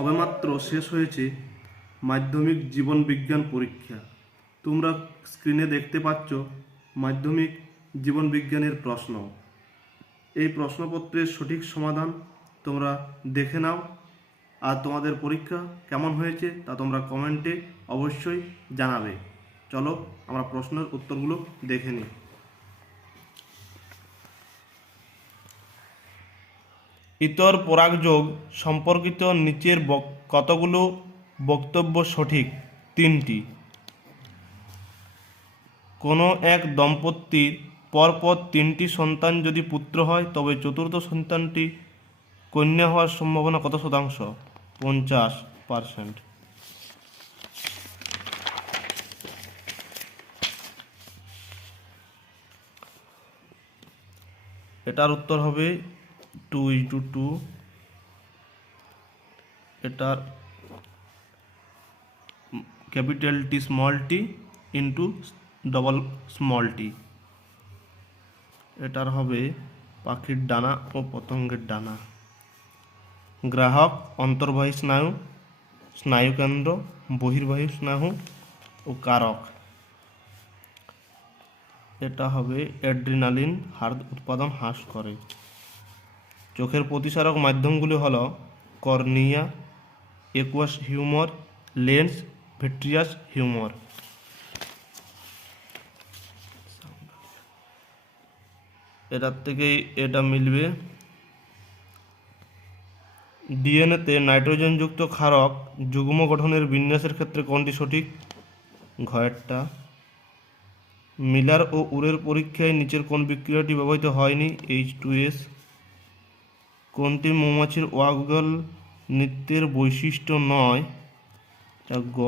সবেমাত্র শেষ হয়েছে মাধ্যমিক জীবন বিজ্ঞান পরীক্ষা। তোমরা স্ক্রিনে দেখতে পাচ্ছ মাধ্যমিক জীবন বিজ্ঞানের প্রশ্ন। এই প্রশ্নপত্রের সঠিক সমাধান তোমরা দেখে নাও। আর তোমাদের পরীক্ষা কেমন হয়েছে তা তোমরা কমেন্টে অবশ্যই জানাবে। চলো আমরা প্রশ্নের উত্তরগুলো দেখে নিই। ইতর পরাগযোগ সম্পর্কিত নিচের কতগুলো বক্তব্য সঠিক? তিনটি। কোনো এক দম্পতির পরপর তিনটি সন্তান যদি পুত্র হয়, তবে চতুর্থ সন্তানটি কন্যা হওয়ার সম্ভাবনা কত শতাংশ? পঞ্চাশ পারসেন্ট। এটার উত্তর হবে টু ইন্টু টু এটার capital T small T into double small T এটার হবে পাখির ডানা ও পতঙ্গের ডানা। গ্রাহক, অন্তর্বাহী স্নায়ু, স্নায়ুকেন্দ্র, বহির্বাহী স্নায়ু ও কারক। এটা হবে অ্যাড্রিনালিন হার উৎপাদন হ্রাস করে। চোখের প্রতিসারক মাধ্যমগুলি হল cornea, aqueous humour, lens, vitreous humour. এটার থেকেই এটা মিলবে। ডিএনএতে নাইট্রোজেনযুক্ত ক্ষারক যুগ্ম গঠনের বিন্যাসের ক্ষেত্রে কোনটি সঠিক? ঘয়েরটা মিলার ও উরের পরীক্ষায় নিচের কোন বিক্রিয়াটি ব্যবহৃত হয়নি? H two S. কোনটি মৌমাছির ওয়াগল নৃত্যের বৈশিষ্ট্য নয়। গ।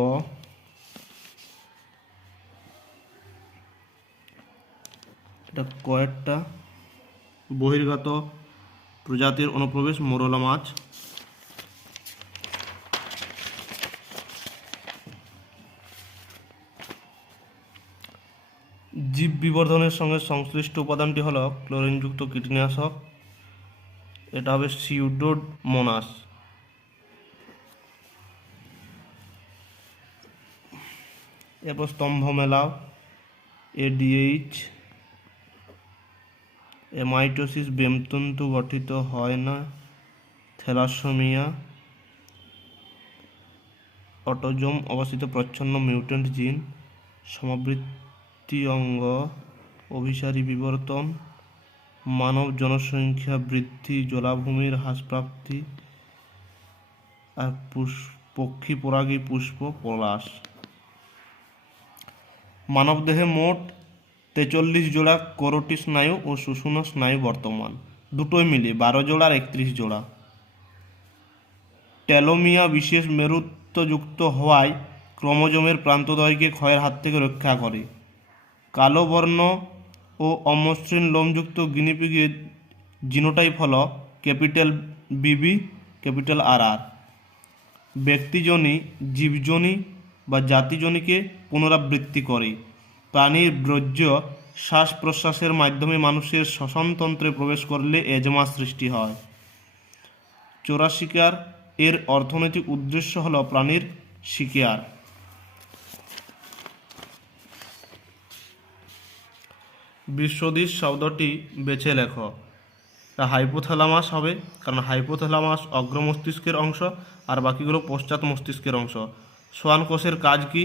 এটা কয়েকটা বহির্গত প্রজাতির অনুপ্রবেশ মোরলা মাছ। জীব বিবর্ধনের সঙ্গে সংশ্লিষ্ট উপাদানটি হলো ক্লোরিনযুক্ত কীটনাশক। এটা হবে সিউডোমোনাস এরপর স্তম্ভ মেলাও, এডিএইচ, এমাইটোসিস, বেমতন্তু গঠিত হয় না, থ্যালাসোমিয়া, অটোজোম অবস্থিত প্রচ্ছন্ন মিউটেন্ট জিন, সমাবৃত্তি অঙ্গ, অভিসারী বিবর্তন মানব জনসংখ্যা বৃদ্ধি, জলাভূমির হ্রাসপ্রাপ্তি, আর পক্ষী পরাগী পুষ্প পলাশ। মানবদেহে মোট তেচল্লিশ জোড়া করোটি স্নায়ু ও সুষুণ স্নায়ু বর্তমান। দুটোই মিলে বারো জোড়া আর একত্রিশ জোড়া। টেলোমিয়া বিশেষ মেরুত্বযুক্ত হওয়ায় ক্রোমোজোমের প্রান্তদ্বয়কে ক্ষয়ের হাত থেকে রক্ষা করে। কালো বর্ণ ও অমসৃণ লোমযুক্ত গিনিপিগের জিনোটাইপ হল capital B B, capital R R. ব্যক্তিজনী, জীবজনী বা জাতিজনীকে পুনরাবৃত্তি করে। প্রাণীর ব্রজ্য শ্বাস প্রশ্বাসের মাধ্যমে মানুষের শ্বসনতন্ত্রে প্রবেশ করলে এজমা সৃষ্টি হয়। চোরা শিকার এর অর্থনৈতিক উদ্দেশ্য হল প্রাণীর শিকার। বিশ্বদিশ শব্দটি বেছে লেখো। তা হাইপোথ্যালামাস হবে, কারণ হাইপোথ্যালামাস অগ্র মস্তিষ্কের অংশ, আর বাকিগুলো পশ্চাৎ মস্তিষ্কের অংশ। সোয়ান কোষের কাজ কি?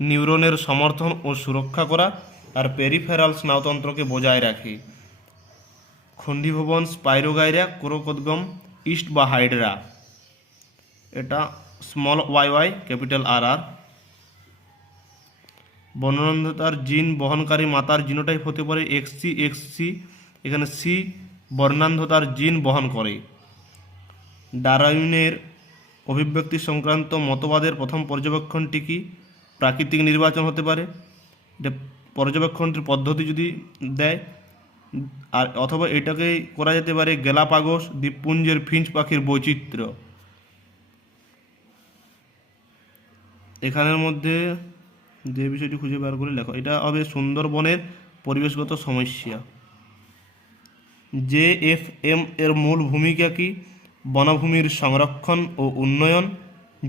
নিউরনের সমর্থন ও সুরক্ষা করা, আর পেরিফেরাল স্নায়ুতন্ত্রকে বজায় রাখে। খন্ডিভবন স্পাইরোগাইরা ক্রোকোদগম, ইস্ট বা হাইড্রা। এটা small Y Y, capital R R. বর্ণান্ধতার gene বহনকারী মাতার জিনোটাইপ হতে পারে এক্সসি এক্সসি এখানে সি বর্ণান্ধতার জিন বহন করে। ডারাউইনের অভিব্যক্তি সংক্রান্ত মতবাদের প্রথম পর্যবেক্ষণটি কি? প্রাকৃতিক নির্বাচন হতে পারে। পর্যবেক্ষণটির পদ্ধতি যদি দেয়, আর অথবা এটাকেই করা যেতে পারে গেলাপাগোস, দ্বীপপুঞ্জের ফিঞ্চ পাখির বৈচিত্র্য। এখানের মধ্যে যে বিষয়টি খুঁজে বার করে লেখো। এটা হবে সুন্দরবনের পরিবেশগত সমস্যা। জে এফ এম এর মূল ভূমিকা কি? বনভূমির সংরক্ষণ ও উন্নয়ন,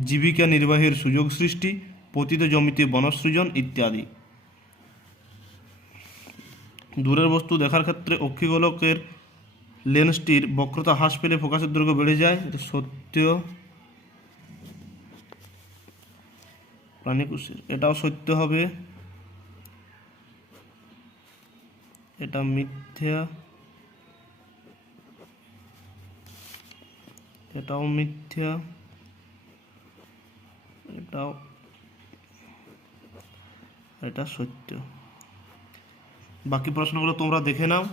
জীবিকা নির্বাহের সুযোগ সৃষ্টি, পতিত জমিতে বনসৃজন ইত্যাদি। দূরের বস্তু দেখার ক্ষেত্রে অক্ষিগোলকের লেন্সটির বক্রতা হ্রাস পেলে ফোকাসের দৈর্ঘ্য বেড়ে যায়। সত্য। প্রাণীকুশের এটাও সত্য হবে। এটা মিথ্যা। এটাও মিথ্যা। এটাও এটা সত্য। বাকি প্রশ্নগুলো তোমরা দেখে নাও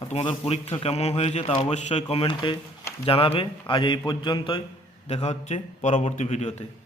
আর তোমাদের পরীক্ষা কেমন হয়েছে তা অবশ্যই কমেন্টে জানাবে। আজ এই পর্যন্তই। দেখা হচ্ছে পরবর্তী ভিডিওতে।